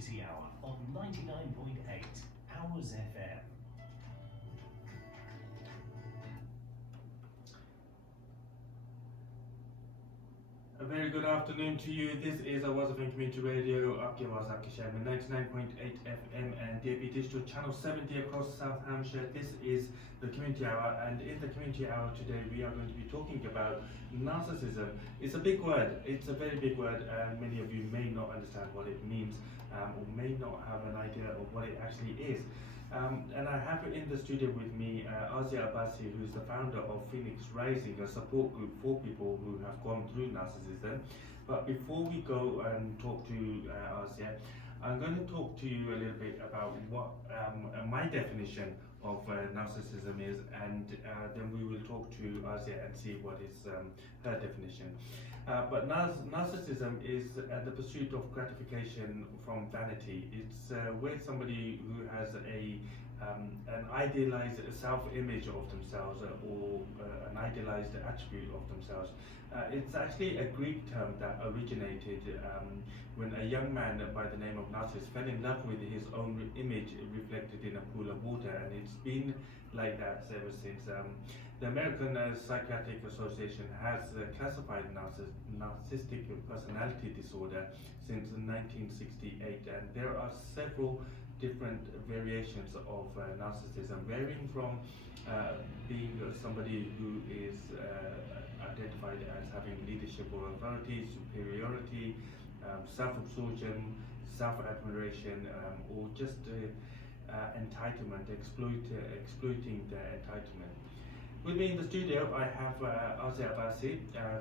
Community Hour on 99.8 Awaaz FM. A very good afternoon to you. This is Awaaz FM Community Radio, Aapki Awaaz Aapki Shahar, 99.8 FM and DAB Digital Channel 70 across South Hampshire. This is the Community Hour, and in the Community Hour today we are going to be talking about narcissism. It's a big word, it's a very big word, and many of you may not understand what it means or may not have an idea of what it actually is. And I have in the studio with me Awaaz, who is the founder of Phoenix Rising, a support group for people who have gone through narcissism. But before we go and talk to Awaaz, I'm going to talk to you a little bit about what my definition of narcissism is, and then we will talk to Awaaz and see what is her definition. But narcissism is the pursuit of gratification from vanity. It's where somebody who has an idealized self-image of themselves or an idealized attribute of themselves. It's actually a Greek term that originated when a young man by the name of Narcissus fell in love with his own image reflected in a pool of water, and it's been like that ever since. The American Psychiatric Association has classified narcissistic personality disorder since 1968, and there are several different variations of narcissism, varying from being somebody who is identified as having leadership or authority, superiority, self-absorption, self-admiration, or just entitlement, exploiting their entitlement. With me in the studio, I have Awaaz,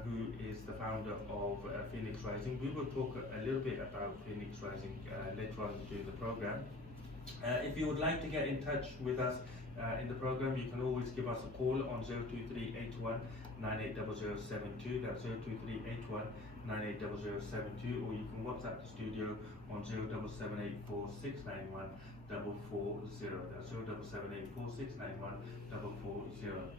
who is the founder of Phoenix Rising. We will talk a little bit about Phoenix Rising later on during the program. If you would like to get in touch with us in the program, you can always give us a call on 02381 980072. That's 02381 980072, or you can WhatsApp the studio on 07784691440. That's 07784691440.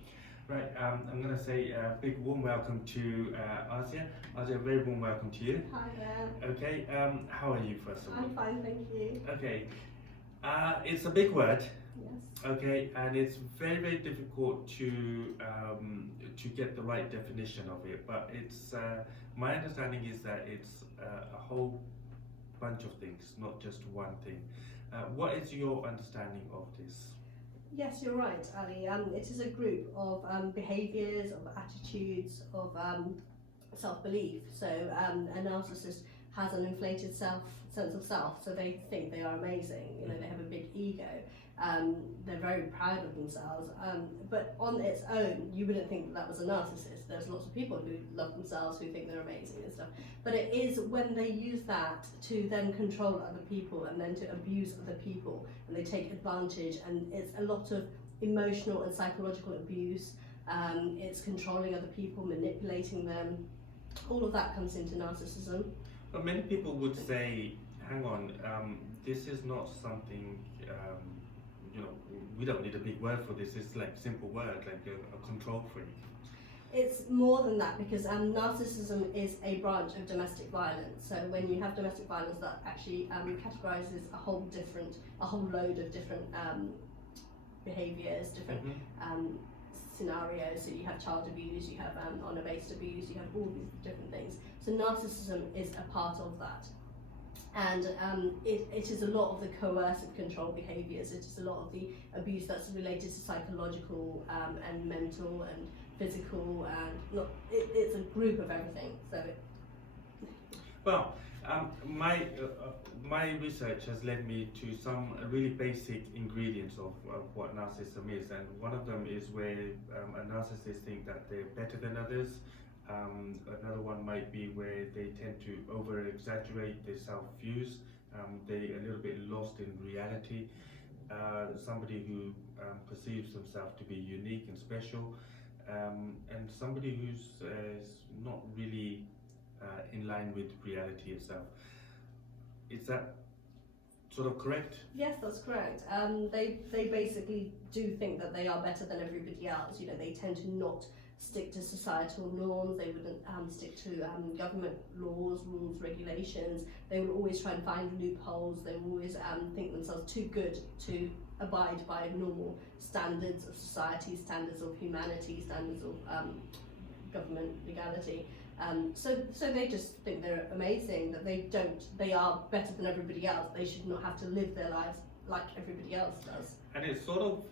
Right, I'm going to say a big warm welcome to Awaaz. Awaaz, a very warm welcome to you. Hi there. Okay, how are you first of all? I'm fine, thank you. Okay, it's a big word. Yes. Okay, and it's very, very difficult to get the right definition of it. But it's my understanding is that it's a whole bunch of things, not just one thing. What is your understanding of this? Yes, you're right, Ali. It is a group of behaviours, of attitudes, of self-belief. So a narcissist has an inflated sense of self, so they think they are amazing. You know, they have a big ego. They're very proud of themselves. But on its own, you wouldn't think that was a narcissist. There's lots of people who love themselves, who think they're amazing and stuff. But it is when they use that to then control other people and then to abuse other people, and they take advantage, and it's a lot of emotional and psychological abuse. It's controlling other people, manipulating them. All of that comes into narcissism. But many people would say, hang on, this is not something, you know, we don't need a big word for this. It's like a simple word, like a control freak. It's more than that, because narcissism is a branch of domestic violence. So when you have domestic violence, that actually categorizes a whole load of different behaviors, different scenarios. So you have child abuse, you have honor-based abuse, you have all these different things. So narcissism is a part of that. And it is a lot of the coercive control behaviours. It is a lot of the abuse that's related to psychological and mental and physical, and it's a group of everything. So, Well, my research has led me to some really basic ingredients of what narcissism is, and one of them is where a narcissist thinks that they're better than others. Another one might be where they tend to over-exaggerate their self-views. They're a little bit lost in reality. Somebody who perceives themselves to be unique and special, and somebody who's not really in line with reality itself. Is that sort of correct? Yes, that's correct. They basically do think that they are better than everybody else. You know, they tend to not stick to societal norms, they wouldn't stick to government laws, rules, regulations. They will always try and find loopholes. They will always think themselves too good to abide by normal standards of society, standards of humanity, standards of government legality. So they just think they're amazing, that they are better than everybody else. They should not have to live their lives like everybody else does. And it sort of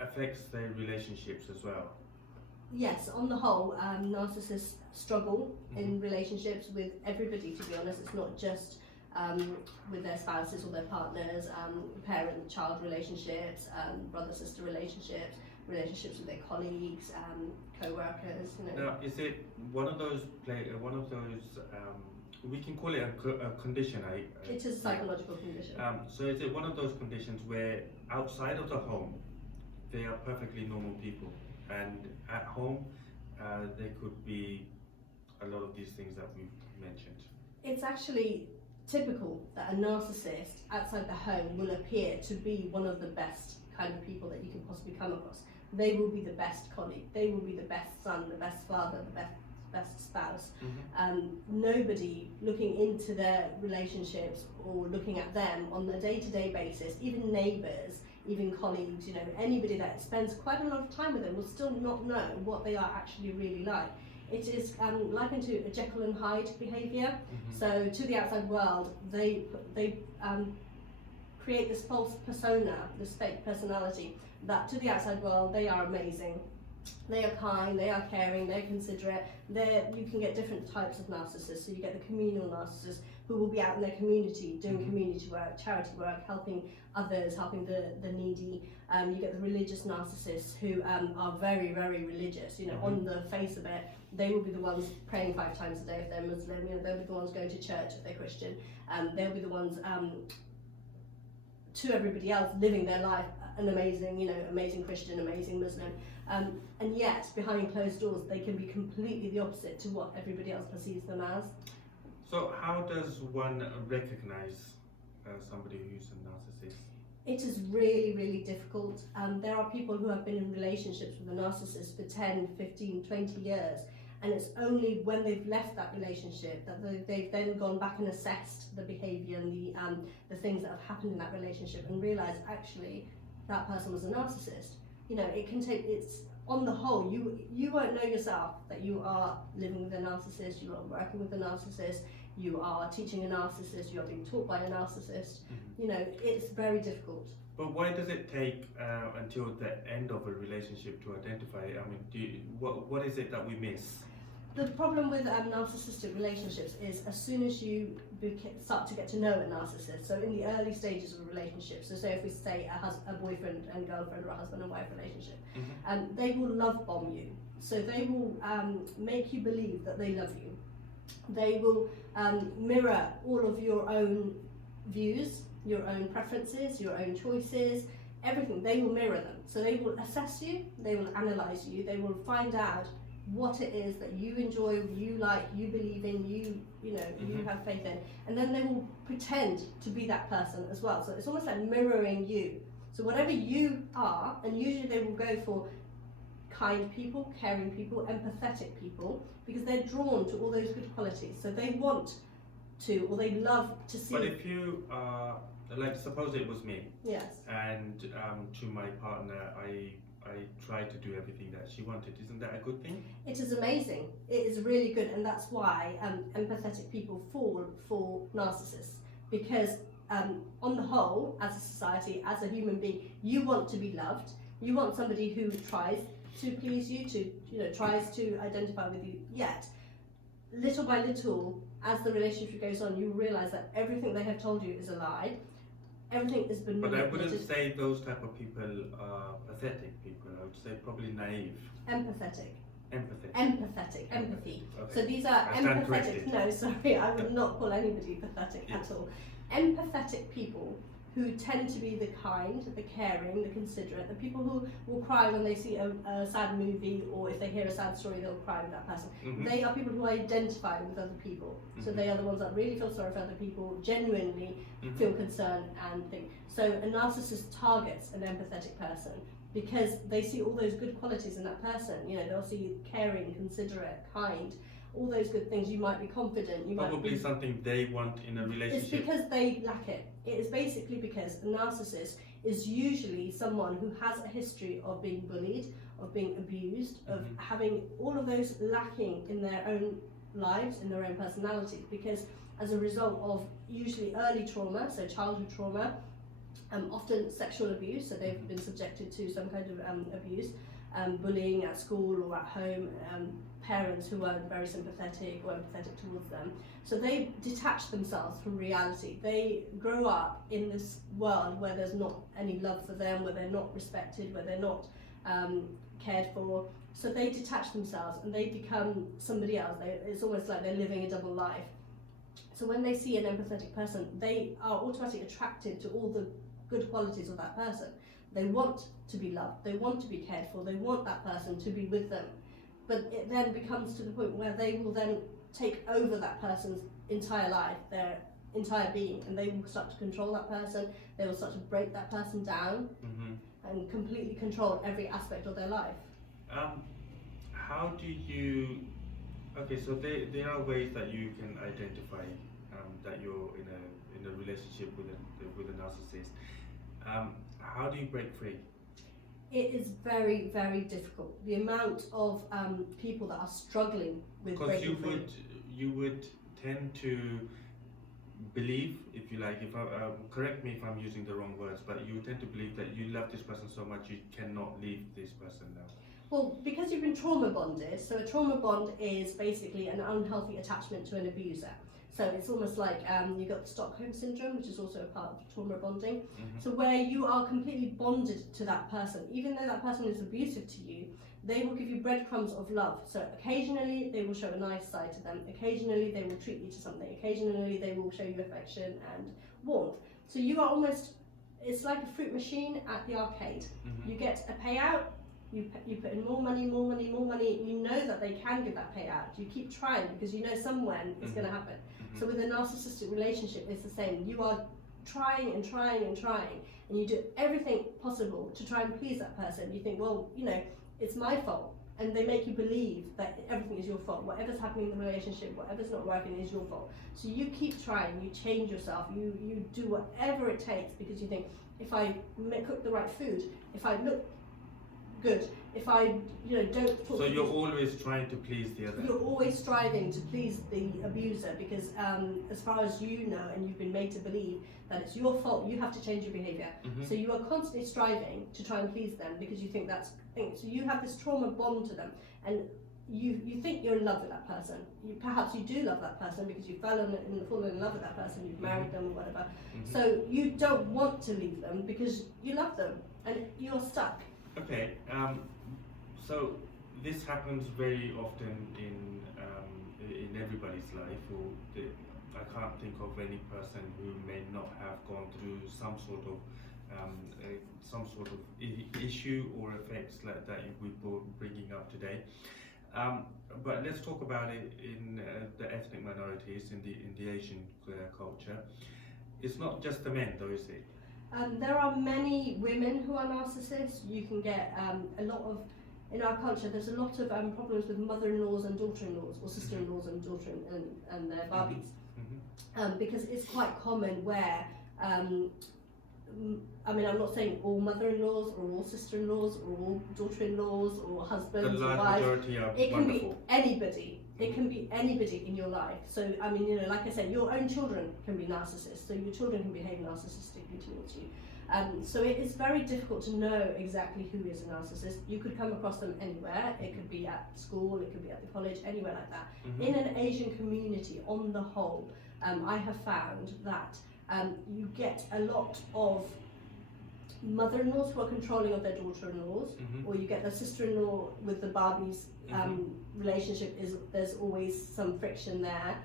affects their relationships as well. Yes, on the whole, narcissists struggle in relationships with everybody, to be honest. It's not just with their spouses or their partners, parent-child relationships, brother-sister relationships, relationships with their colleagues, co-workers. Now, is it one of those we can call it a condition? It is a psychological condition. So is it one of those conditions where outside of the home they are perfectly normal people, and at home they could be a lot of these things that we've mentioned? It's actually typical that a narcissist outside the home will appear to be one of the best kind of people that you can possibly come across. They will be the best colleague, they will be the best son, the best father, the best spouse. Nobody looking into their relationships or looking at them on a day-to-day basis, even neighbours, even colleagues, anybody that spends quite a lot of time with them will still not know what they are actually really like. It is likened to a Jekyll and Hyde behaviour. So to the outside world, they create this false persona, this fake personality, that to the outside world they are amazing. They are kind, they are caring, they're considerate. You can get different types of narcissists. So you get the communal narcissists who will be out in their community doing community work, charity work, helping others, helping the needy. You get the religious narcissists who are very, very religious. On the face of it, they will be the ones praying 5 times a day if they're Muslim. They'll be the ones going to church if they're Christian. They'll be the ones to everybody else living their life an amazing, amazing Christian, amazing Muslim. And yet, behind closed doors, they can be completely the opposite to what everybody else perceives them as. So how does one recognize somebody who's a narcissist? It is really, really difficult. There are people who have been in relationships with a narcissist for 10, 15, 20 years, and it's only when they've left that relationship that they've then gone back and assessed the behaviour and the things that have happened in that relationship and realised actually that person was a narcissist. It can take, it's on the whole, you won't know yourself that you are living with a narcissist, you are working with a narcissist, you are teaching a narcissist, you are being taught by a narcissist. It's very difficult. But why does it take until the end of a relationship to identify it? I mean, what is it that we miss? The problem with narcissistic relationships is as soon as you start to get to know a narcissist, so in the early stages of a relationship, so say if we say a boyfriend and girlfriend or a husband and wife relationship, they will love bomb you. So they will make you believe that they love you. They will mirror all of your own views, your own preferences, your own choices, everything. They will mirror them. So they will assess you, they will analyse you, they will find out what it is that you enjoy, you like, you believe in, you have faith in, and then they will pretend to be that person as well. So it's almost like mirroring you. So whatever you are, and usually they will go for kind people, caring people, empathetic people, because they're drawn to all those good qualities. So they want to, or they love to see. But if you like, suppose it was me. Yes. And to my partner, I tried to do everything that she wanted. Isn't that a good thing? It is amazing. It is really good, and that's why empathetic people fall for narcissists, because on the whole, as a society, as a human being, you want to be loved. You want somebody who tries to please you, tries to identify with you. Yet, little by little, as the relationship goes on, you realise that everything they have told you is a lie. Everything has been manipulated. But I wouldn't say those type of people are pathetic people. I would say probably naive. Empathetic. Empathetic. Empathy. Okay. So these are I stand empathetic. corrected. No, sorry, I would not call anybody pathetic at all. Empathetic people who tend to be the kind, the caring, the considerate, the people who will cry when they see a sad movie, or if they hear a sad story, they'll cry with that person. They are people who identify with other people. So they are the ones that really feel sorry for other people, genuinely feel concern and think. So a narcissist targets an empathetic person because they see all those good qualities in that person. You know, they'll see caring, considerate, kind, all those good things. You might be confident. You Probably might be, something they want in a relationship. it's because they lack it. It is basically because a narcissist is usually someone who has a history of being bullied, of being abused, of having all of those lacking in their own lives, in their own personality, because as a result of usually early trauma, so childhood trauma, often sexual abuse, so they've been subjected to some kind of abuse, bullying at school or at home, parents who weren't very sympathetic or empathetic towards them. So they detach themselves from reality. They grow up in this world where there's not any love for them, where they're not respected, where they're not cared for. So they detach themselves and they become somebody else. It's almost like they're living a double life. So when they see an empathetic person, they are automatically attracted to all the good qualities of that person. They want to be loved, they want to be cared for, they want that person to be with them. But it then becomes to the point where they will then take over that person's entire life, their entire being, and they will start to control that person, they will start to break that person down and completely control every aspect of their life. How do you, okay, so there are ways that you can identify that you're in a relationship with a narcissist. How do you break free? It is very, very difficult. The amount of people that are struggling with breaking free. Because you would tend to believe, if you like, if correct me if I'm using the wrong words, but you tend to believe that you love this person so much you cannot leave this person now. Well, because you've been trauma bonded, so a trauma bond is basically an unhealthy attachment to an abuser. So it's almost like you've got Stockholm syndrome, which is also a part of trauma bonding. So where you are completely bonded to that person, even though that person is abusive to you, they will give you breadcrumbs of love. So occasionally they will show a nice side to them, occasionally they will treat you to something, occasionally they will show you affection and warmth. So you are almost, it's like a fruit machine at the arcade. You get a payout, you put in more money, more money, more money, you know that they can give that payout. You keep trying because you know somewhere it's going to happen. So with a narcissistic relationship, it's the same. You are trying and trying and trying, and you do everything possible to try and please that person. You think, well, you know, it's my fault. And they make you believe that everything is your fault. Whatever's happening in the relationship, whatever's not working is your fault. So you keep trying, you change yourself, you do whatever it takes because you think, if I cook the right food, if I look good, if I don't talk. So you're always trying to please the other. You're always striving to please the abuser because as far as you know, and you've been made to believe that it's your fault, you have to change your behaviour. So you are constantly striving to try and please them because you think that's the thing. So you have this trauma bond to them, and you think you're in love with that person. Perhaps you do love that person because you've fallen in love with that person, you've married them or whatever. So you don't want to leave them because you love them and you're stuck. Okay, so this happens very often in everybody's life. I can't think of any person who may not have gone through some sort of issue or effects like that we're bringing up today. But let's talk about it in the ethnic minorities in the Asian culture. It's not just the men, though, is it? There are many women who are narcissists. You can get a lot of, in our culture, there's a lot of problems with mother-in-laws and daughter-in-laws, or sister-in-laws and daughter and their Barbies. Because it's quite common where, I mean, I'm not saying all mother-in-laws or all sister-in-laws or all daughter-in-laws or husbands or wives. It can be anybody. It can be anybody in your life. So, I mean, like I said, your own children can be narcissists, so your children can behave narcissistically towards you. So it is very difficult to know exactly who is a narcissist. You could come across them anywhere. It could be at school, it could be at the college, anywhere like that. In an Asian community, on the whole, I have found that you get a lot of mother-in-laws who are controlling of their daughter-in-laws, or you get the sister-in-law with the Barbies relationship, there's always some friction there.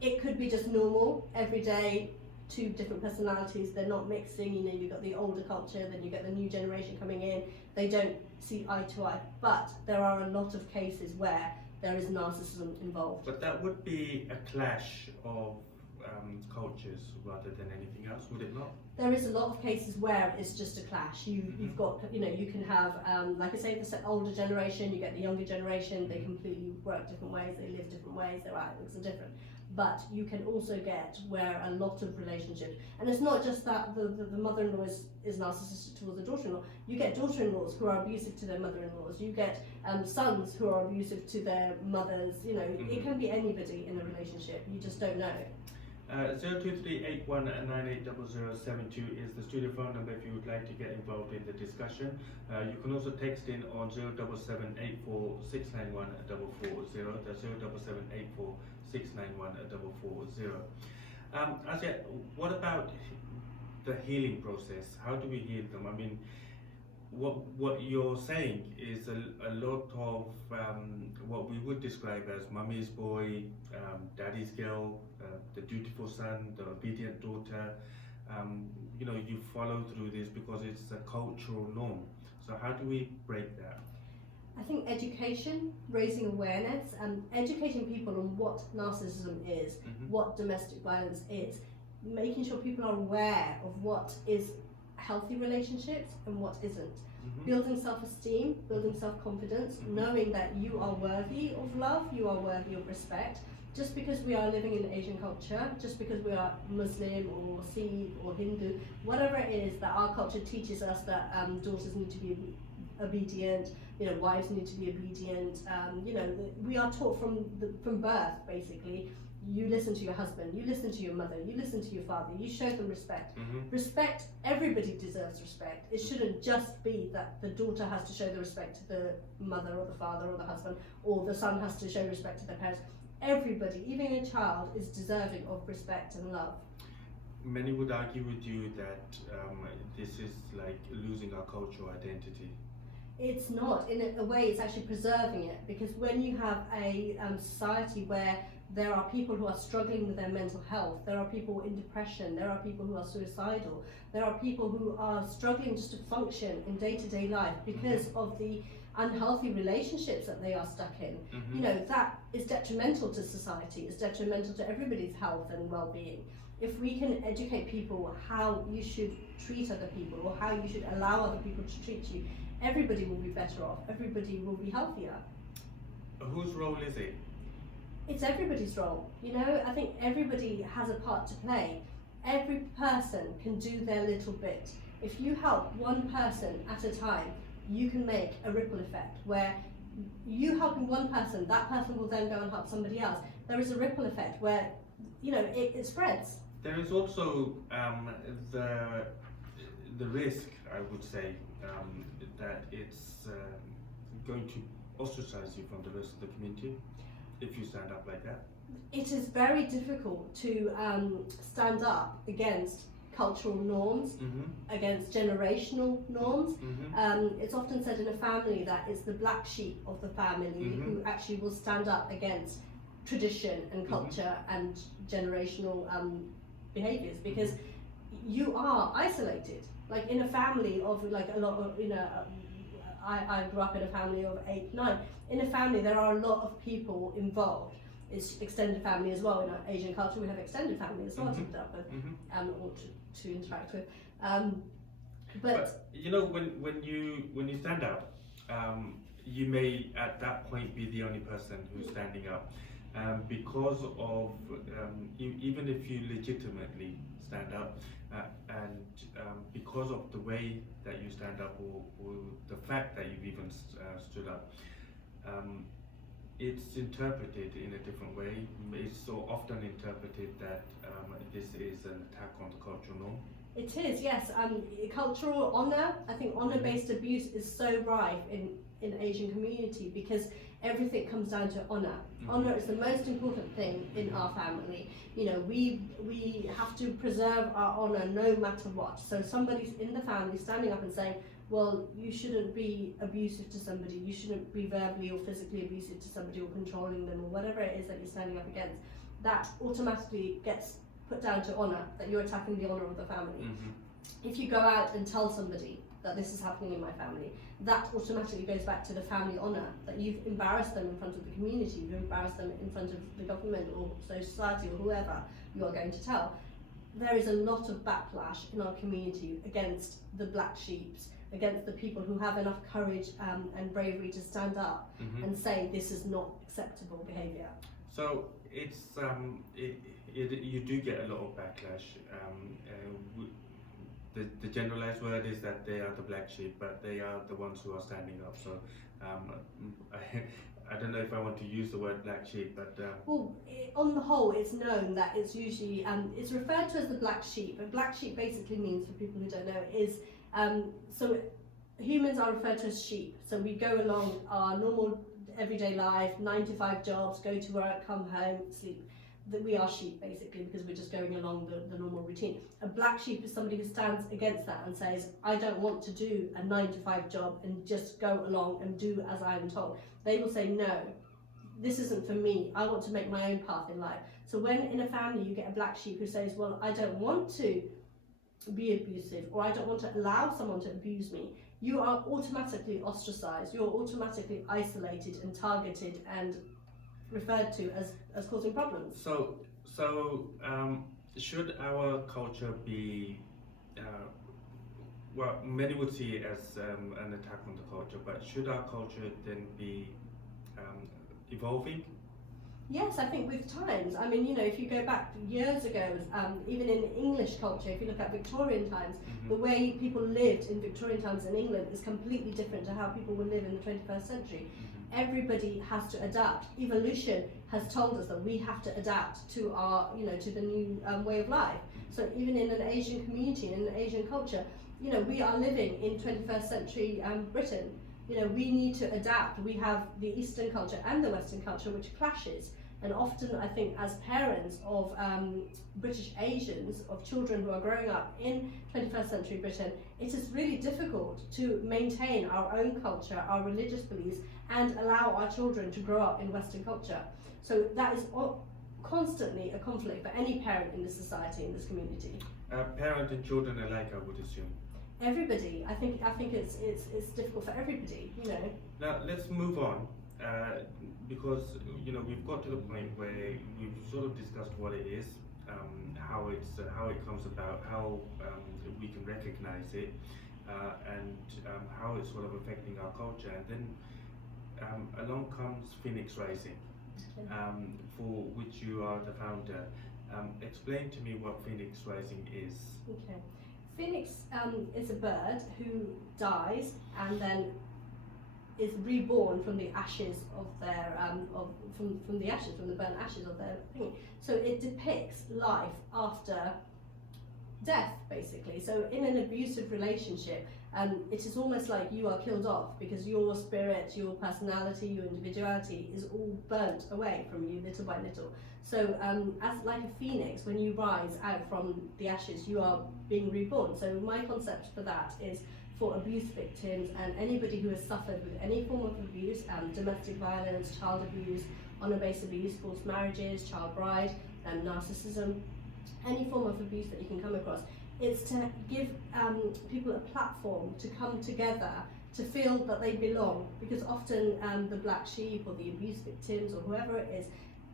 It could be just normal, everyday, two different personalities, they're not mixing, you've got the older culture, then you get the new generation coming in, they don't see eye to eye, but there are a lot of cases where there is narcissism involved. But that would be a clash of cultures rather than anything else, would it not? There is a lot of cases where it's just a clash. You've got, you can have, like I say, the older generation, you get the younger generation, they completely work different ways, they live different ways, their outlooks are different. But you can also get where a lot of relationships, and it's not just that the mother-in-law is narcissistic towards the daughter-in-law. You get daughter-in-laws who are abusive to their mother-in-laws. You get sons who are abusive to their mothers. It can be anybody in a relationship. You just don't know. 02381980072 is the studio phone number if you would like to get involved in the discussion. You can also text in on 07784691440. That's 07784691440. Asya, what about the healing process? How do we heal them? I mean, what you're saying is a lot of what we would describe as mummy's boy, daddy's girl, the dutiful son, the obedient daughter. You follow through this because it's a cultural norm. So how do we break that? I think education, raising awareness, educating people on what narcissism is, what domestic violence is, making sure people are aware of what is healthy relationships and what isn't. Building self-esteem, building self-confidence, knowing that you are worthy of love, you are worthy of respect. Just because we are living in Asian culture, just because we are Muslim or Sikh or Hindu, whatever it is that our culture teaches us that daughters need to be obedient, wives need to be obedient. We are taught from birth, basically. You listen to your husband, you listen to your mother, you listen to your father, you show them respect. Respect, everybody deserves respect. It shouldn't just be that the daughter has to show the respect to the mother or the father or the husband, or the son has to show respect to their parents. Everybody, even a child, is deserving of respect and love. Many would argue with you that this is like losing our cultural identity. It's not. In a way, it's actually preserving it, because when you have a society where there are people who are struggling with their mental health, there are people in depression, there are people who are suicidal, there are people who are struggling just to function in day-to-day life because of the unhealthy relationships that they are stuck in. That is detrimental to society, it's detrimental to everybody's health and well-being. If we can educate people how you should treat other people or how you should allow other people to treat you, everybody will be better off, everybody will be healthier. Whose role is it? It's everybody's role. I think everybody has a part to play. Every person can do their little bit. If you help one person at a time, you can make a ripple effect where you helping one person, that person will then go and help somebody else. There is a ripple effect where it spreads. There is also the risk, I would say, that it's going to ostracize you from the rest of the community if you stand up like that. It is very difficult to stand up against cultural norms, against generational norms. It's often said in a family that it's the black sheep of the family who actually will stand up against tradition and culture and generational behaviors, because you are isolated. Like in a family of like a lot of, I grew up in a family of 8, 9. In a family there are a lot of people involved. It's extended family as well. In our Asian culture we have extended family as well to put up with or to interact with. But when you stand up, you may at that point be the only person who's standing up, because of even if you legitimately stand up, and because of the way that you stand up, or the fact that you've even stood up, it's interpreted in a different way. It's so often interpreted that this is an attack on the cultural norm. It is, yes. Cultural honour, I think honour-based abuse is so rife in Asian community because everything comes down to honour. Honour is the most important thing in our family. We have to preserve our honour no matter what. So somebody's in the family standing up and saying, well, you shouldn't be abusive to somebody, you shouldn't be verbally or physically abusive to somebody or controlling them or whatever it is that you're standing up against, that automatically gets put down to honour, that you're attacking the honour of the family. If you go out and tell somebody that this is happening in my family, that automatically goes back to the family honour, that you've embarrassed them in front of the community, you've embarrassed them in front of the government or society or whoever you are going to tell. There is a lot of backlash in our community against the black sheeps, against the people who have enough courage and bravery to stand up and say this is not acceptable behaviour. So it's you do get a lot of backlash. The generalized word is that they are the black sheep, but they are the ones who are standing up. So I don't know if I want to use the word black sheep, but well, on the whole, it's known that it's usually it's referred to as the black sheep. And black sheep basically means, for people who don't know, is so humans are referred to as sheep. So we go along our normal everyday life, 9 to 5 jobs, go to work, come home, sleep. That we are sheep basically, because we're just going along the normal routine. A black sheep is somebody who stands against that and says, I don't want to do a 9 to 5 job and just go along and do as I'm told. They will say, no, this isn't for me, I want to make my own path in life. So when in a family you get a black sheep who says, well, I don't want to be abusive, or I don't want to allow someone to abuse me, you are automatically ostracized, you're automatically isolated and targeted and referred to as causing problems. So should our culture be, well, many would see it as an attack on the culture, but should our culture then be evolving? Yes, I think with times. I mean, you know, if you go back years ago, even in English culture, if you look at Victorian times, the way people lived in Victorian times in England is completely different to how people will live in the 21st century. Everybody has to adapt. Evolution has told us that we have to adapt to our, you know, to the new way of life. So even in an Asian community, in an Asian culture, you know, we are living in 21st century Britain. You know, we need to adapt. We have the Eastern culture and the Western culture, which clashes. And often, I think, as parents of British Asians, of children who are growing up in 21st century Britain, it is really difficult to maintain our own culture, our religious beliefs, and allow our children to grow up in Western culture. So that is constantly a conflict for any parent in this society, in this community. Parent and children alike, I would assume. Everybody. I think it's difficult for everybody, you know. Now let's move on, because you know we've got to the point where we've sort of discussed what it is, how it comes about, how we can recognize it, and how it's sort of affecting our culture. And then along comes Phoenix Rising, for which you are the founder. Explain to me what Phoenix Rising is. Okay. Phoenix is a bird who dies and then is reborn from the ashes of their from the burnt ashes of their thing. So it depicts life after death, basically. So in an abusive relationship, it is almost like you are killed off because your spirit, your personality, your individuality is all burnt away from you little by little. So as like a phoenix, when you rise out from the ashes, you are being reborn. So my concept for that is for abuse victims and anybody who has suffered with any form of abuse, domestic violence, child abuse, honour-based abuse, forced marriages, child bride, narcissism, any form of abuse that you can come across. It's to give people a platform to come together to feel that they belong, because often the black sheep or the abuse victims or whoever it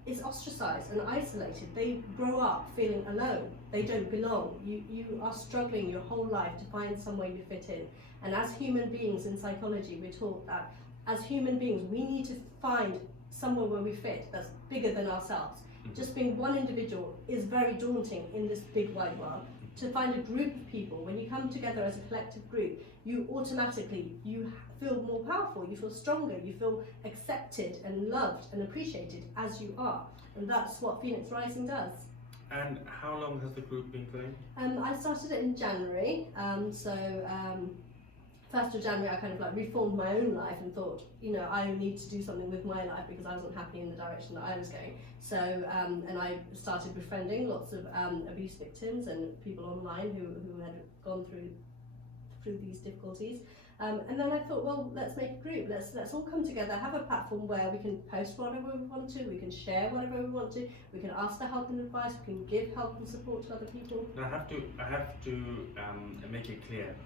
is ostracized and isolated. They grow up feeling alone. They don't belong. You are struggling your whole life to find some way to fit in. And as human beings in psychology, we're taught that as human beings, we need to find somewhere where we fit that's bigger than ourselves. Just being one individual is very daunting in this big wide world. To find a group of people, when you come together as a collective group, you feel more powerful, you feel stronger, you feel accepted and loved and appreciated as you are. And that's what Phoenix Rising does. And how long has the group been going? I started it in January, 1st of January I kind of like reformed my own life and thought, you know, I need to do something with my life because I wasn't happy in the direction that I was going. So, and I started befriending lots of abuse victims and people online who had gone through these difficulties. And then I thought, well, let's make a group. Let's all come together, have a platform where we can post whatever we want to, we can share whatever we want to, we can ask for help and advice, we can give help and support to other people. Now I have to make it clear.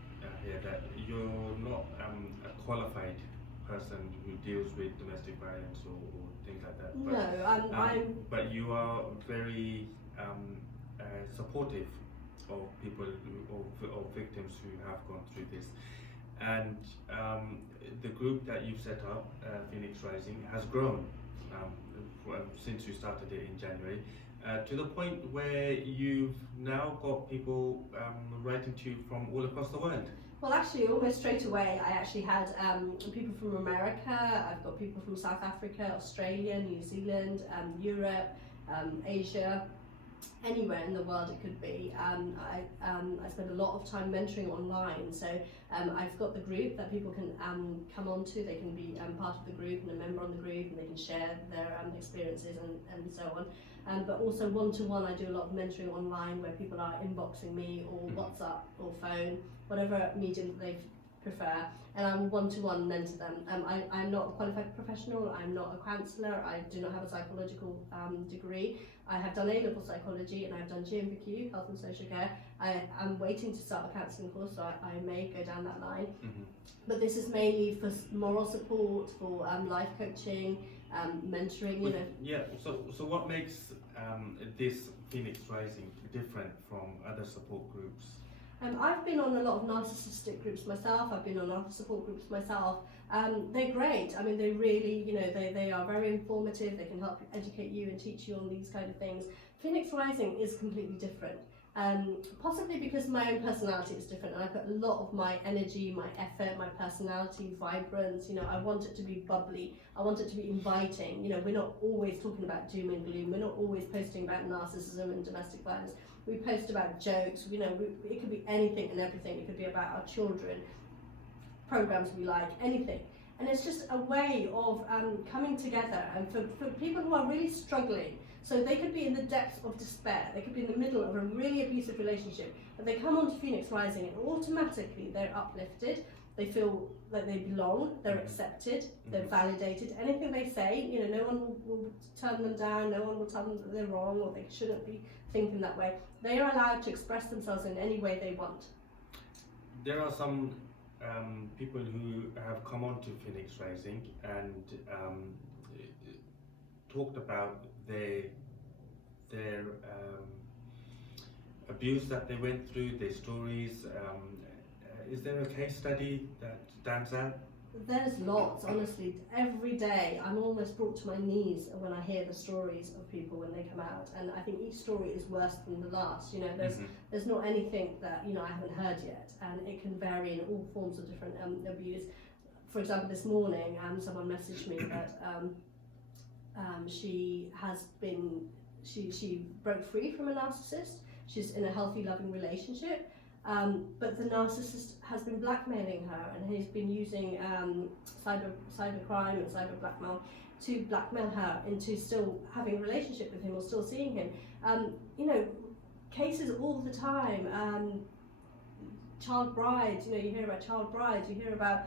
here that you're not a qualified person who deals with domestic violence or things like that. But you are very supportive of people of victims who have gone through this. And the group that you've set up, Phoenix Rising, has grown since you started it in January, to the point where you've now got people writing to you from all across the world. Well, actually, almost straight away, I actually had people from America, I've got people from South Africa, Australia, New Zealand, Europe, Asia, anywhere in the world it could be. I spend a lot of time mentoring online, so I've got the group that people can come onto. They can be part of the group and a member on the group, and they can share their experiences and so on. But also one-to-one, I do a lot of mentoring online where people are inboxing me or WhatsApp or phone, whatever medium that they prefer, and I will one-to-one mentor them. I'm not a qualified professional, I'm not a counsellor, I do not have a psychological degree. I have done A-level psychology and I've done GMPQ, health and social care. I'm waiting to start a counselling course, so I may go down that line. But this is mainly for moral support, for life coaching, mentoring, you know. Yeah, so what makes this Phoenix Rising different from other support groups? I've been on a lot of narcissistic groups myself, I've been on other support groups myself. They're great. I mean, they really, you know, they are very informative, they can help educate you and teach you on these kind of things. Phoenix Rising is completely different. Possibly because my own personality is different, and I put a lot of my energy, my effort, my personality, vibrance, you know, I want it to be bubbly, I want it to be inviting. You know, we're not always talking about doom and gloom, we're not always posting about narcissism and domestic violence. We post about jokes, you know, it could be anything and everything. It could be about our children, programs we like, anything. And it's just a way of coming together, and for people who are really struggling. So they could be in the depths of despair, they could be in the middle of a really abusive relationship, but they come onto Phoenix Rising and automatically they're uplifted, they feel like they belong, they're accepted, they're validated. Anything they say, you know, no one will turn them down, no one will tell them that they're wrong or they shouldn't be thinking that way. They are allowed to express themselves in any way they want. There are some people who have come on to Phoenix Rising and talked about their abuse that they went through, their stories. Is there a case study that stands out? There's lots, honestly. Every day I'm almost brought to my knees when I hear the stories of people when they come out, and I think each story is worse than the last. You know, there's not anything that, you know, I haven't heard yet, and it can vary in all forms of different abuse. For example, this morning someone messaged me that she broke free from a narcissist. She's in a healthy, loving relationship, but the narcissist has been blackmailing her, and he's been using cybercrime and cyber blackmail to blackmail her into still having a relationship with him or still seeing him. You know, cases all the time. Child brides, you know, you hear about child brides, you hear about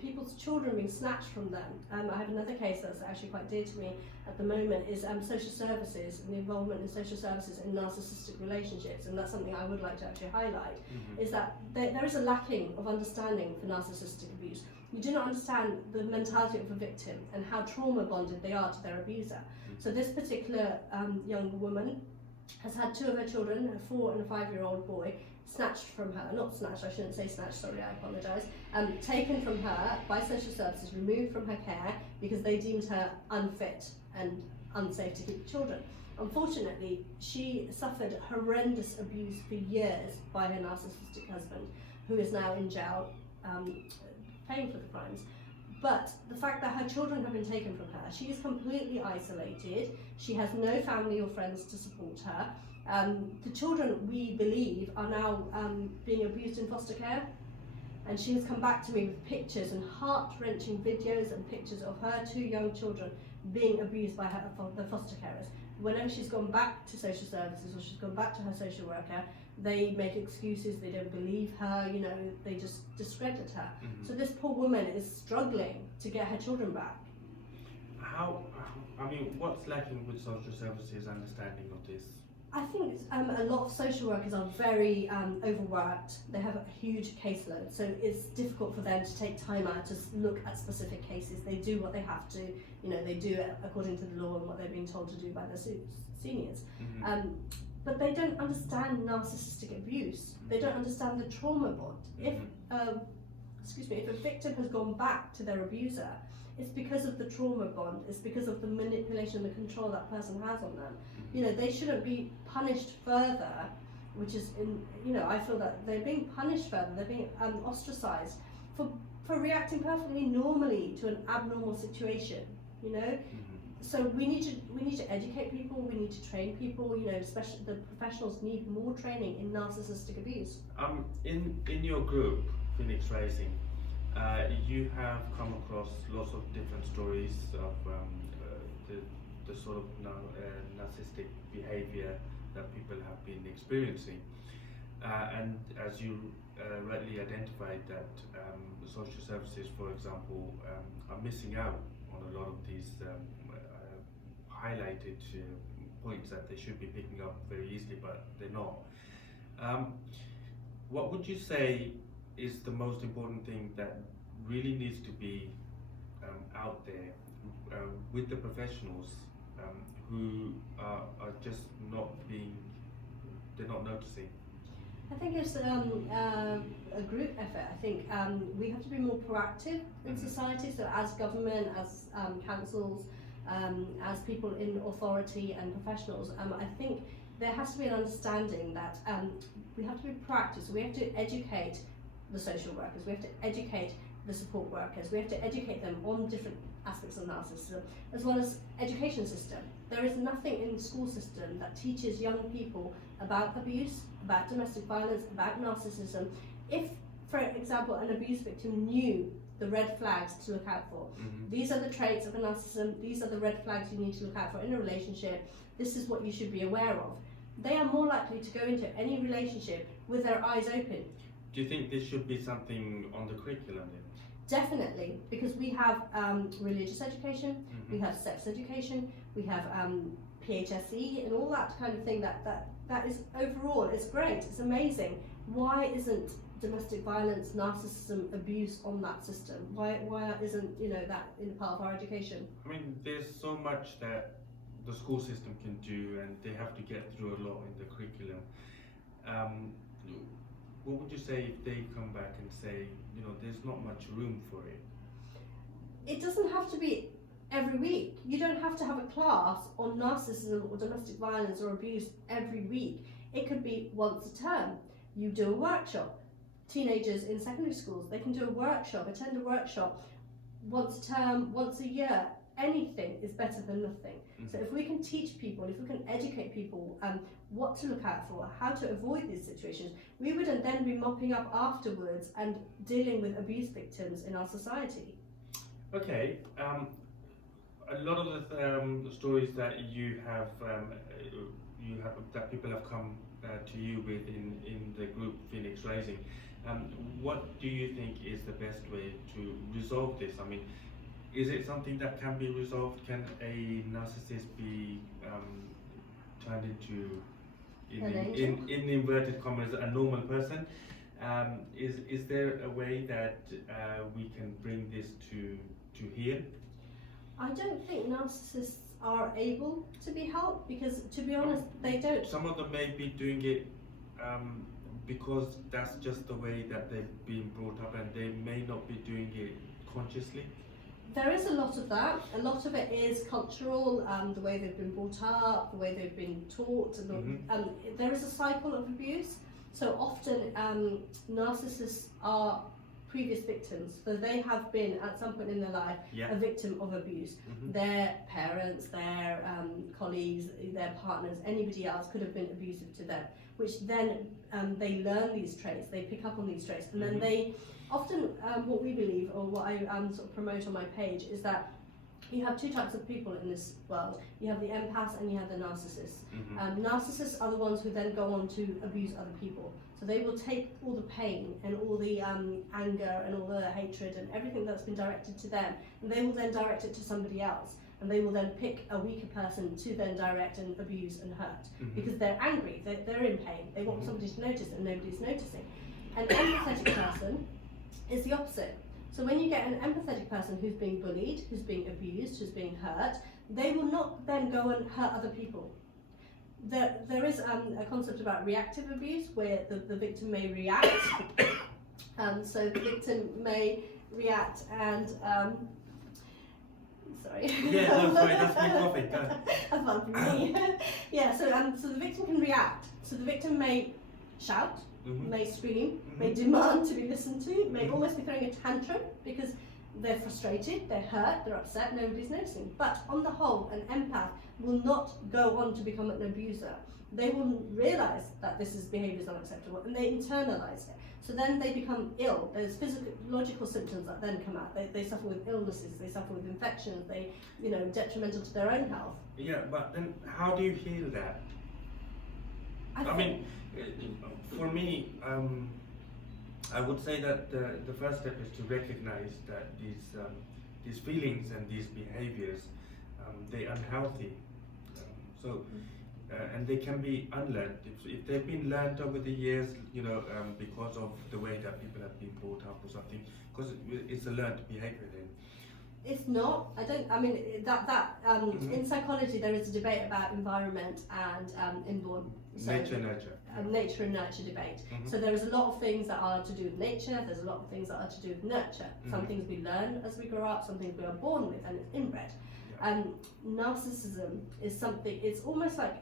people's children being snatched from them. I have another case that's actually quite dear to me at the moment, is social services and the involvement in social services in narcissistic relationships, and that's something I would like to actually highlight, is that there is a lacking of understanding for narcissistic abuse. You do not understand the mentality of a victim and how trauma bonded they are to their abuser. So this particular young woman has had two of her children, a 4 and a 5-year-old boy, snatched from her, not snatched, I shouldn't say snatched, sorry, I apologise, taken from her by social services, removed from her care because they deemed her unfit and unsafe to keep children. Unfortunately, she suffered horrendous abuse for years by her narcissistic husband, who is now in jail, paying for the crimes. But the fact that her children have been taken from her, she is completely isolated, she has no family or friends to support her. The children, we believe, are now being abused in foster care, and she has come back to me with pictures and heart-wrenching videos and pictures of her 2 young children being abused by the foster carers. Whenever she's gone back to social services or she's gone back to her social worker, they make excuses, they don't believe her, you know, they just discredit her. So this poor woman is struggling to get her children back. I mean, what's lacking with social services understanding of this? I think a lot of social workers are very overworked. They have a huge caseload, so it's difficult for them to take time out to look at specific cases. They do what they have to, they do it according to the law and what they're being told to do by their seniors. But they don't understand narcissistic abuse. They don't understand the trauma bond. If if a victim has gone back to their abuser, it's because of the trauma bond. It's because of the manipulation, the control that person has on them. They shouldn't be punished further, which is, I feel that they're being punished further. They're being ostracized for reacting perfectly normally to an abnormal situation. So we need to educate people. We need to train people. Especially the professionals need more training in narcissistic abuse. In your group, Phoenix Rising, you have come across lots of different stories of the sort of narcissistic behavior that people have been experiencing, and as you rightly identified, that social services, for example, are missing out on a lot of these highlighted points that they should be picking up very easily, but they're not. What would you say is the most important thing that really needs to be out there with the professionals who are just they're not noticing? I think it's a group effort. I think we have to be more proactive in society. So as government, as councils, as people in authority and professionals, I think there has to be an understanding that we have to be proactive. So we have to educate the social workers, we have to educate the support workers, we have to educate them on different aspects of narcissism, as well as education system. There is nothing in the school system that teaches young people about abuse, about domestic violence, about narcissism. If, for example, an abuse victim knew the red flags to look out for, these are the traits of a narcissism, these are the red flags you need to look out for in a relationship, this is what you should be aware of, they are more likely to go into any relationship with their eyes open. Do you think this should be something on the curriculum then? Definitely, because we have religious education, we have sex education, we have PHSE and all that kind of thing. That is overall, it's great, it's amazing. Why isn't domestic violence, narcissism, abuse on that system? Why isn't that in part of our education? I mean, there's so much that the school system can do, and they have to get through a lot in the curriculum. What would you say if they come back and say, there's not much room for it? It doesn't have to be every week. You don't have to have a class on narcissism or domestic violence or abuse every week. It could be once a term. You do a workshop. Teenagers in secondary schools, they can do a workshop, attend a workshop once a term, once a year. Anything is better than nothing. So if we can teach people, if we can educate people what to look out for, how to avoid these situations, we wouldn't then be mopping up afterwards and dealing with abuse victims in our society. Okay, a lot of the stories that you have that people have come to you with in the group Phoenix Rising, what do you think is the best way to resolve this? I mean, is it something that can be resolved? Can a narcissist be turned into, in inverted commas, a normal person? Is there a way that we can bring this to here? I don't think narcissists are able to be helped, because to be honest, they don't. Some of them may be doing it because that's just the way that they've been brought up, and they may not be doing it consciously. There is a lot of that. A lot of it is cultural, the way they've been brought up, the way they've been taught. There is a cycle of abuse. So often narcissists are previous victims. So they have been, at some point in their life, a victim of abuse. Their parents, their colleagues, their partners, anybody else could have been abusive to them, which then they learn these traits, they pick up on these traits, and then they often, what we believe, or what I sort of promote on my page, is that you have two types of people in this world. You have the empaths and you have the narcissists. Narcissists are the ones who then go on to abuse other people. So they will take all the pain and all the anger and all the hatred and everything that's been directed to them, and they will then direct it to somebody else. and they will then pick a weaker person to then direct and abuse and hurt because they're angry, they're in pain, they want somebody to notice and nobody's noticing. An empathetic person is the opposite. So when you get an empathetic person who's being bullied, who's being abused, who's being hurt, they will not then go and hurt other people. There is a concept about reactive abuse where the victim may react. So the victim may react and sorry. Yeah, no, sorry, that's my topic. That's not for me. Yeah, so the victim can react. So the victim may shout, may scream, may demand to be listened to, may almost be throwing a tantrum because they're frustrated, they're hurt, they're upset, nobody's noticing. But on the whole, an empath will not go on to become an abuser. They will realise that this behaviour is unacceptable and they internalise it. So then they become ill. There's physiological symptoms that then come out. They suffer with illnesses, they suffer with infections, they, detrimental to their own health. Yeah, but then how do you heal that? I mean, for me, I would say that the first step is to recognize that these feelings and these behaviors, they're unhealthy. And they can be unlearned. If they've been learned over the years, because of the way that people have been brought up or something, because it's a learned behavior then. It's not. In psychology there is a debate about environment and inborn. Nature and nurture. Nature and nurture debate. So there is a lot of things that are to do with nature, there's a lot of things that are to do with nurture. Some things we learn as we grow up, some things we are born with, and it's inbred. Narcissism is something, it's almost like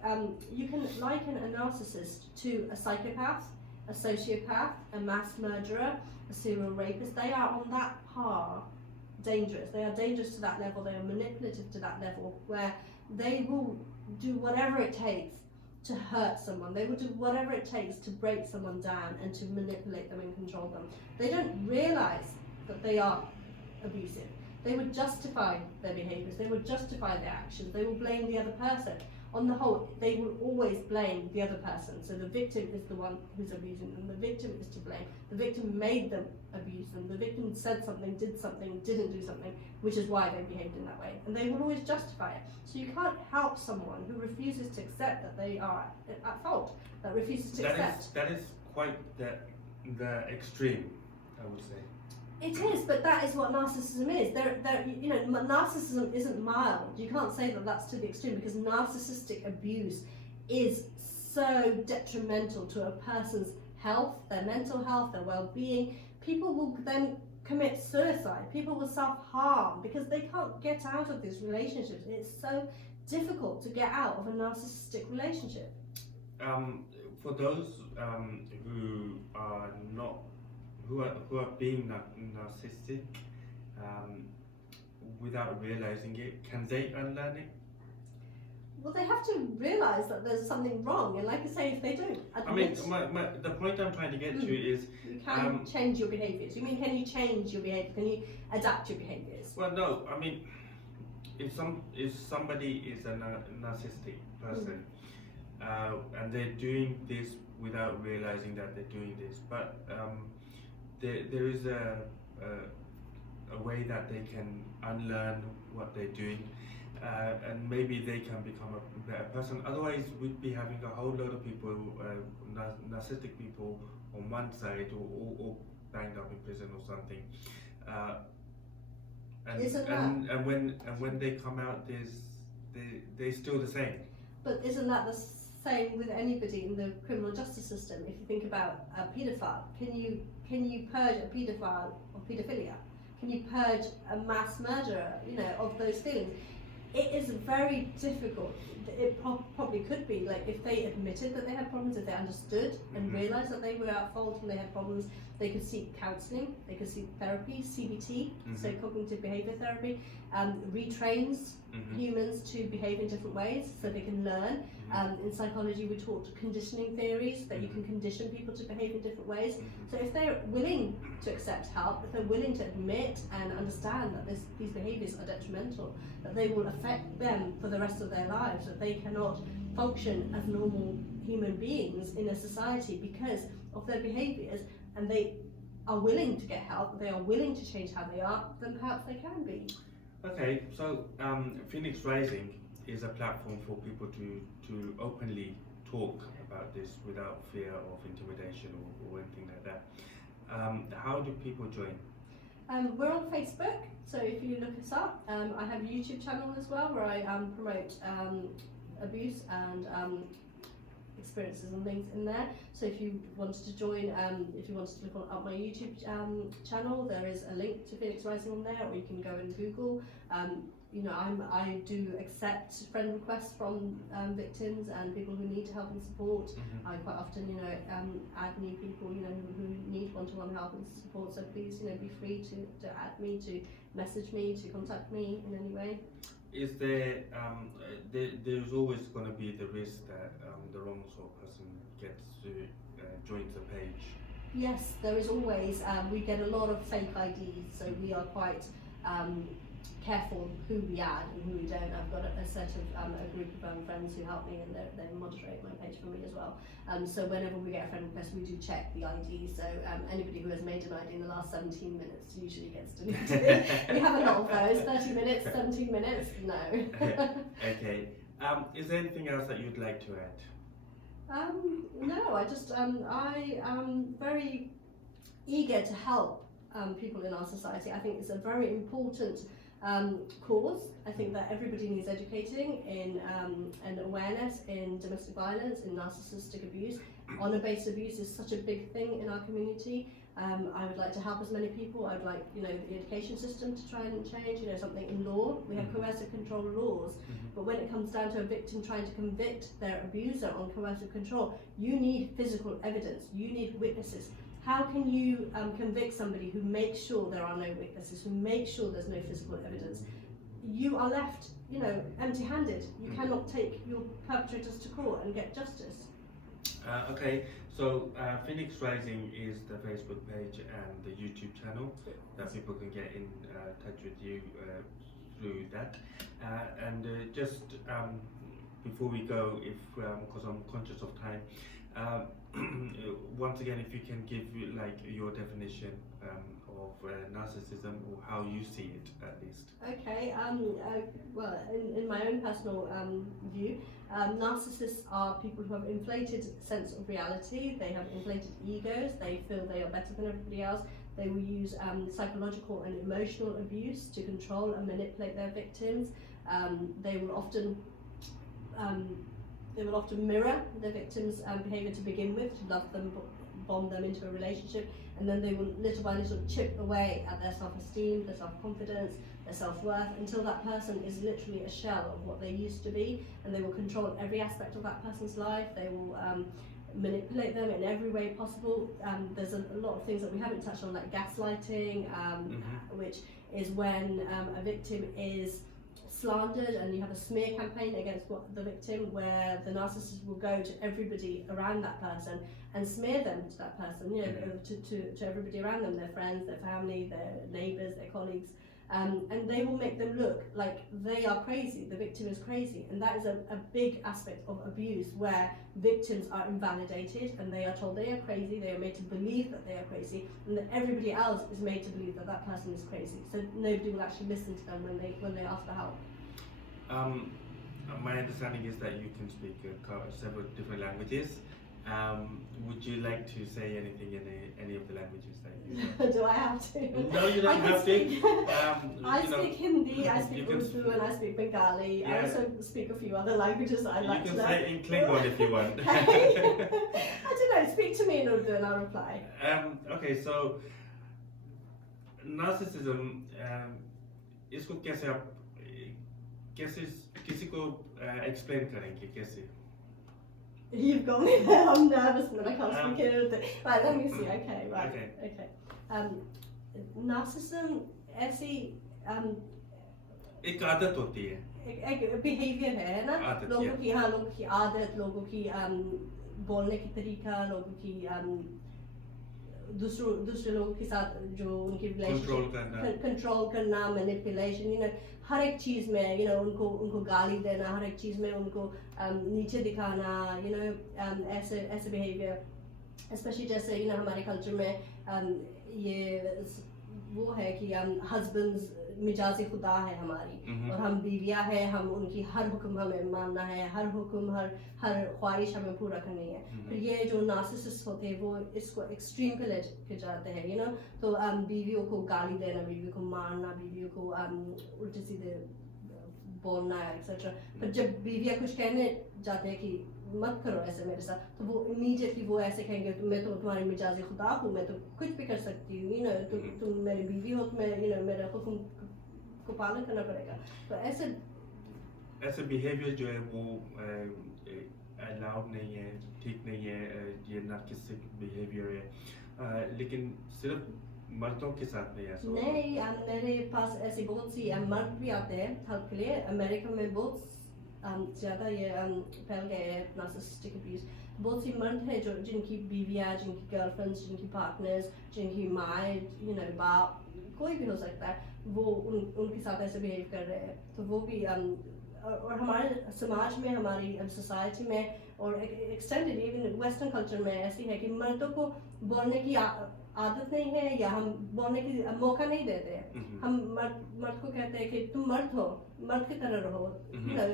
you can liken a narcissist to a psychopath, a sociopath, a mass murderer, a serial rapist. They are on that par dangerous. They are dangerous to that level, they are manipulative to that level, where they will do whatever it takes to hurt someone. They will do whatever it takes to break someone down and to manipulate them and control them. They don't realise that they are abusive. They would justify their behaviours, they would justify their actions, they will blame the other person. On the whole, they will always blame the other person. So the victim is the one who's abusing them, the victim is to blame. The victim made them abuse them, the victim said something, did something, didn't do something, which is why they behaved in that way. And they will always justify it. So you can't help someone who refuses to accept that they are at fault, that refuses to accept. That is quite the extreme, I would say. It is, but that is what narcissism is. Narcissism isn't mild. You can't say that that's to the extreme because narcissistic abuse is so detrimental to a person's health, their mental health, their well-being. People will then commit suicide. People will self-harm because they can't get out of these relationships. It's so difficult to get out of a narcissistic relationship. For those who are not who are being narcissistic without realizing it, can they unlearn it? Well, they have to realize that there's something wrong, and like I say, if they don't admit, the point I'm trying to get to is you can change your behaviours. You mean, can you change your behaviour? Can you adapt your behaviours? Well, no. I mean, if somebody is a narcissistic person and they're doing this without realizing that they're doing this, but there is a way that they can unlearn what they're doing, and maybe they can become a better person. Otherwise, we'd be having a whole lot of people, narcissistic people, on one side, or banged up in prison or something. And when they come out, they're still the same. But isn't that the same with anybody in the criminal justice system? If you think about a paedophile, can you purge a paedophile of paedophilia? Can you purge a mass murderer, of those feelings? It is very difficult. It probably could be, like, if they admitted that they had problems, if they understood and realised that they were at fault and they had problems, they could seek counselling, they could seek therapy, CBT, so cognitive behaviour therapy, retrains humans to behave in different ways so they can learn. In psychology we taught conditioning theories, that you can condition people to behave in different ways. So if they're willing to accept help, if they're willing to admit and understand that these behaviours are detrimental, that they will affect them for the rest of their lives, that they cannot function as normal human beings in a society because of their behaviours, and they are willing to get help, they are willing to change how they are, then perhaps they can be. Okay, so Phoenix Rising is a platform for people to openly talk about this without fear of intimidation or anything like that. How do people join? We're on Facebook, so if you look us up, I have a YouTube channel as well where I promote abuse and experiences and things in there. So if you wanted to join, if you wanted to look up my YouTube channel, there is a link to Phoenix Rising on there, or you can go and Google. You know, I do accept friend requests from victims and people who need help and support. I quite often, you know, add new people, you know, who need one-to-one help and support. So please, you know, be free to add me, to message me, to contact me in any way. Is there, there's always going to be the risk that the wrong sort of person gets to join the page? Yes, there is always. We get a lot of fake IDs, so we are quite careful who we add and who we don't. I've got a set of a group of friends who help me, and they moderate my page for me as well. So whenever we get a friend request, we do check the ID. So anybody who has made an ID in the last 17 minutes usually gets deleted. We have a lot of those. 30 minutes, 17 minutes, no. Okay. Is there anything else that you'd like to add? No, I just I am very eager to help people in our society. I think it's a very important cause. I think that everybody needs educating in and awareness in domestic violence, in narcissistic abuse. Honour-based abuse is such a big thing in our community. I would like to help as many people. I'd like, you know, the education system to try and change, you know, something in law. We have coercive control laws, but when it comes down to a victim trying to convict their abuser on coercive control, you need physical evidence, you need witnesses. How can you convict somebody who makes sure there are no witnesses, who makes sure there's no physical evidence? You are left, you know, empty-handed. You cannot take your perpetrators to court and get justice. Okay, so Phoenix Rising is the Facebook page and the YouTube channel that people can get in touch with you through that. And just before we go, if because I'm conscious of time, once again, if you can give like your definition of narcissism, or how you see it at least. Okay, well, in my own personal view, narcissists are people who have inflated sense of reality. They have inflated egos. They feel they are better than everybody else. They will use psychological and emotional abuse to control and manipulate their victims. They will often mirror the victim's behaviour to begin with, to love them, bond them into a relationship, and then they will little by little chip away at their self-esteem, their self-confidence, their self-worth, until that person is literally a shell of what they used to be, and they will control every aspect of that person's life. They will manipulate them in every way possible. There's a lot of things that we haven't touched on, like gaslighting, which is when a victim is slandered and you have a smear campaign against the victim, where the narcissist will go to everybody around that person and smear them to that person, you know, to everybody around them, their friends, their family, their neighbours, their colleagues, and they will make them look like they are crazy, the victim is crazy. And that is a big aspect of abuse, where victims are invalidated and they are told they are crazy, they are made to believe that they are crazy, and that everybody else is made to believe that that person is crazy, so nobody will actually listen to them when they ask for help. My understanding is that you can speak several different languages. Would you like to say anything in any of the languages that you Do I have to? No, you don't have to. I speak Hindi, I speak Urdu, and I speak Bengali. Yeah. I also speak a few other languages that I like to You learn. can say in Klingon if you want. I don't know, speak to me in Urdu and I'll reply. Okay, so narcissism, इसको कैसे आप कैसे किसी को explain करेंगे कैसे? You've got me there, I'm nervous when I can't speak in Urdu. Right, let me see, okay, right, okay. Narcissism ऐसी एक आदत होती है. एक behavior है ना, लोगों की लोगों की आदत, लोगों की बोलने की तरीका, लोगों की दूसरे लोगों के साथ जो उनकी relationship control करना, manipulation, you know, हर एक चीज़ में, you know, उनको गाली देना, हर एक चीज़ में उनको नीचे दिखाना, you know, ऐसे behavior, especially जैसे, you know, हमारे culture में ये वो है कि हम husbands मिजाज खुदा है हमारी और हम बीवियां हैं, हम उनकी हर हुक्म हमें मानना है, हर हुक्म हर ख्वाहिश हमें पूरा करनी है. फिर ये जो नार्सिसिस्ट होते हैं वो इसको एक्सट्रीम पे लेके जाते हैं, you know. तो बीवियों को गाली देना, बीवियों को मारना, बीवियों को उल्टे सीधे बोलना एक्सेट्रा. पर जब बीवियां कुछ कहने जाते हैं कि मत करो ऐसे मेरे साथ, तो वो इमीडिएटली वो ऐसे कहेंगे मैं तो तुम्हारी मिजाज खुदा हूँ, मैं तो कुछ भी कर सकती हूँ, you know, तुम मेरी बीवी हो तो मैं, you know, मेरा हुक्म को पालन करना पड़ेगा. तो ऐसे बिहेवियर जो है वो अलाउड नहीं है, ठीक नहीं है. ये नार्सिसिस्टिक बिहेवियर है, लेकिन सिर्फ मर्दों के साथ नहीं ऐसा नहीं. मेरे पास ऐसे बहुत सी मर्द भी आते हैं हेल्प के लिए. अमेरिका में बहुत ज़्यादा ये फैल गए है नार्सिसिस्टिक अब्यूज. बहुत सी मर्द हैं जो जिनकी बीवियाँ, जिनकी गर्लफ्रेंड्स, जिनकी पार्टनर्स, जिनकी माँ, you know, बाप, कोई भी हो सकता है, वो उनके साथ ऐसे बिहेव कर रहे हैं. तो वो भी और हमारे समाज में, हमारी सोसाइटी में और एक्सटेंडेड इवन वेस्टर्न कल्चर में ऐसी है कि मर्दों को बोलने की आदत नहीं है या हम बोलने की मौका नहीं देते हैं. हम मर्द को कहते हैं कि तुम मर्द हो, मर्द की तरह रहो, you know,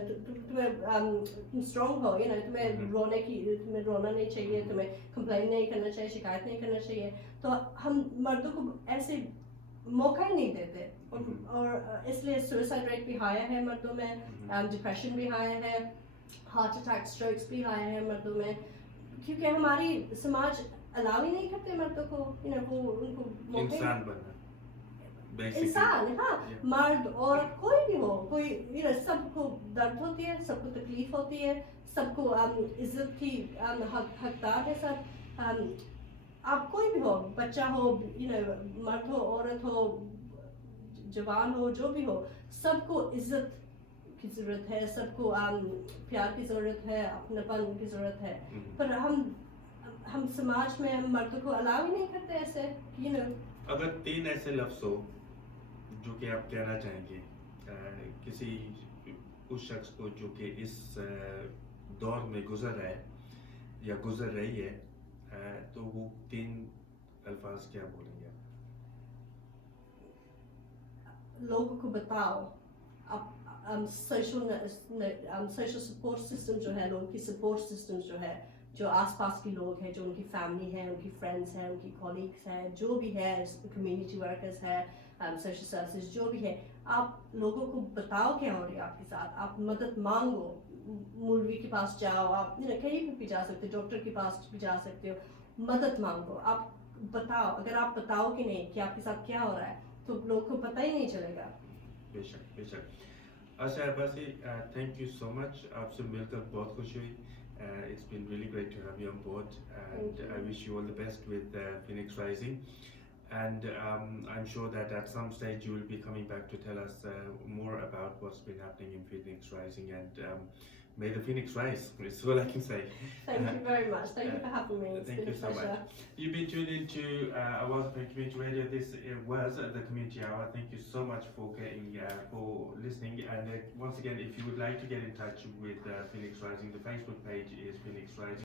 तुम स्ट्रॉन्ग हो, you know, तुम्हें रोना नहीं चाहिए, तुम्हें कंप्लेन नहीं करना चाहिए, शिकायत नहीं करना चाहिए. तो हम मर्दों को ऐसे मौका ही नहीं देते और इसलिए सुसाइड रेट भी हाई है मर्दों में, डिप्रेशन भी हाई है, हार्ट अटैक, स्ट्रोक्स भी हाई है मर्दों में, क्योंकि हमारी समाज अलाउ ही नहीं करते मर्दों को, you know, वो उनको इंसान बनना. इंसान, हाँ, मर्द औरत कोई भी हो, कोई, you know, सबको दर्द होती है, सबको तकलीफ होती है, सबको इज्जत की हकदार है सब. आप कोई भी हो, बच्चा हो, you know, मर्द हो, औरत हो, जवान हो, जो भी हो, सबको इज्जत की ज़रूरत है, सबको प्यार की ज़रूरत है, अपनापन की ज़रूरत है. पर हम समाज में हम मर्दों को अलाउ ही नहीं करते ऐसे, you know. अगर 3 ऐसे लफ्ज़ हो जो कि आप कहना चाहेंगे किसी उस शख्स को जो कि इस दौर में गुजर रहा है या गुजर रही है, तो वो 3 अल्फाज क्या बोलेंगे आप? लोगों को बताओ, आप सोशल सपोर्ट सिस्टम जो है, लोगों की सपोर्ट सिस्टम जो है, जो आसपास के लोग हैं, जो उनकी फैमिली है, उनकी फ्रेंड्स हैं, उनकी कॉलीग्स हैं, जो भी है, कम्युनिटी वर्कर्स है, सोशल सर्विसेज, जो भी है, आप लोगों को बताओ क्या हो रहा है आपके साथ. आप मदद मांगो, मौलवी के पास जाओ, आप, you know, कहीं भी जा सकते हो, डॉक्टर के पास भी जा सकते हो, मदद मांगो. आप बताओ, अगर आप बताओगे नहीं कि आपके साथ क्या हो रहा है तो लोगों को पता ही नहीं चलेगा. बेशक. अच्छा Abbasi, thank you so much. आपसे मिलकर बहुत खुशी हुई. It's been really great to have you on board, and I wish you all the best with Phoenix Rising. And I'm sure that at some stage you will be coming back to tell us more about what's been happening in Phoenix Rising, and may the Phoenix rise. That's all I can say. Thank you very much. Thank you for having me. It's Thank been you a so pleasure. much. You've been tuned into Awaaz Community Radio. This was the Community Hour. Thank you so much for listening. And once again, if you would like to get in touch with Phoenix Rising, the Facebook page is Phoenix Rising.